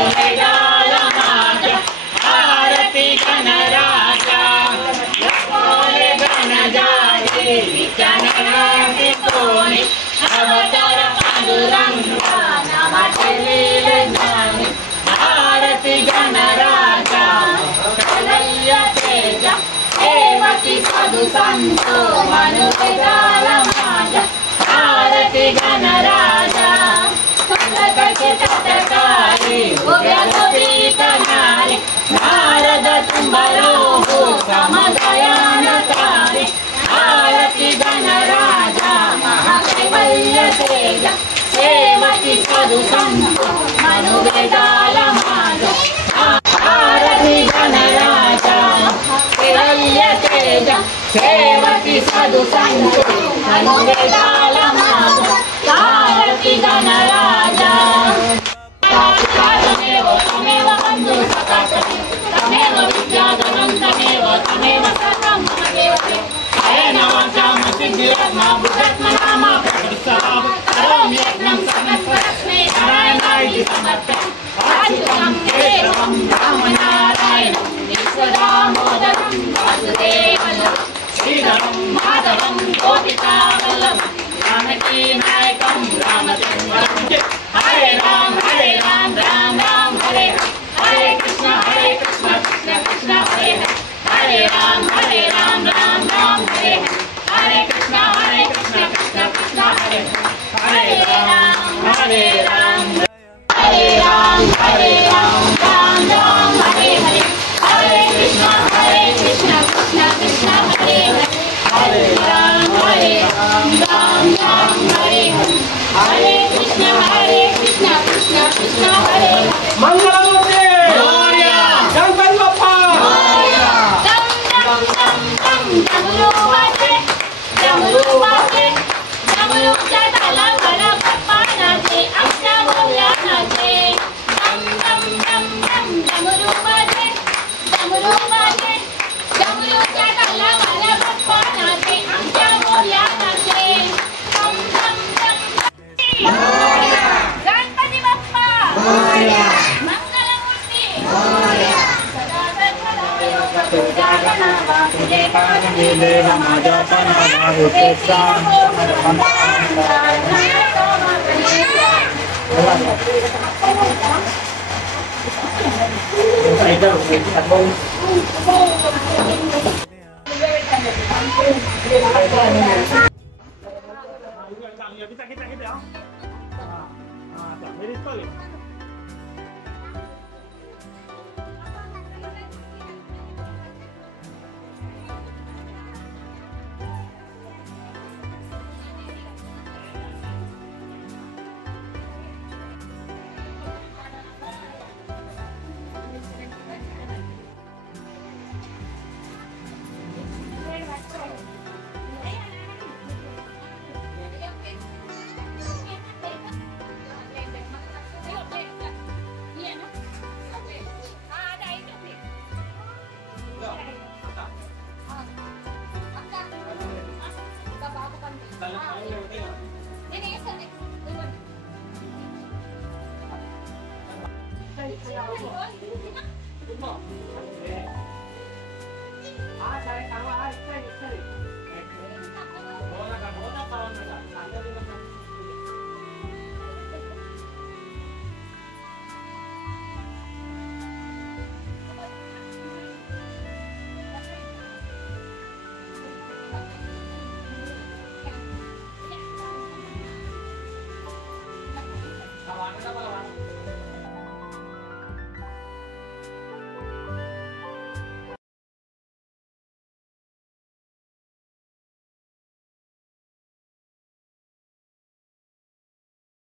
मनुवेदालमाजा आरती गणराजा बोले गणजारी विचनराती कोणी अवतार पांडुरंगा नामाचे लीले ज्ञानी आरती गणराजा कलय्य तेज सेवकी साधु संतो मनुवेदालमाजा आरती गणराजा संतके तत्कारी उभयलोकीतनारी नारद तुम्बरो समदयानकारी आरती गणराजा महाकैवल्य तेज सेवकी साधु संतो मनुवेदालमाजा आरती गणराजा कैवल्य तेज सेवकी साधु संतो मनुवेदालमाजा आरती गणराजा तमेव तमेव बन्धु सखा तमेव विद्याधरं तमेव तमेव सर्वं मम देवते अयेन वाचां सिद्धिरत्ना बुद्धत्मनाम प्रकटिताव करोमि यज्ञं सर्वस्मै नारायणाय समर्पयामि अच्युतं केशवं रामनारायणं विश्वदामोदरं वासुदेवं श्रीधरं माधवं गोपिकावल्लभं जानकी नायकं रामचन्द्रं हरे राम राम राम हरे हरे कृष्ण कृष्ण कृष्ण हरे हरे राम राम राम हरे हरे कृष्ण कृष्ण कृष्ण हरे हरे राम हरे राम राम राम हरे हरे हरे कृष्ण कृष्ण कृष्ण हरे हरे राम राम हरे हरे हरे कृष्ण कृष्ण कृष्ण हरे मंगलमूर्ति मोरया गणपति बप्पा मोरया दम दम दम दम डमरू वाजे डमरूच्या तालावर बप्पा नाचे आमच्या मोरया नाचे दम दम दम दम डमरू वाजे डमरूच्या तालावर बप्पा नाचे आमच्या मोरया नाचे दम दम दम मोरया गणपती बाप्पा मोरया मंगलमूर्ती मोरया सदा सर्वदा पूजा गणावा तुझे नीले माझा पनाला उपेक्षा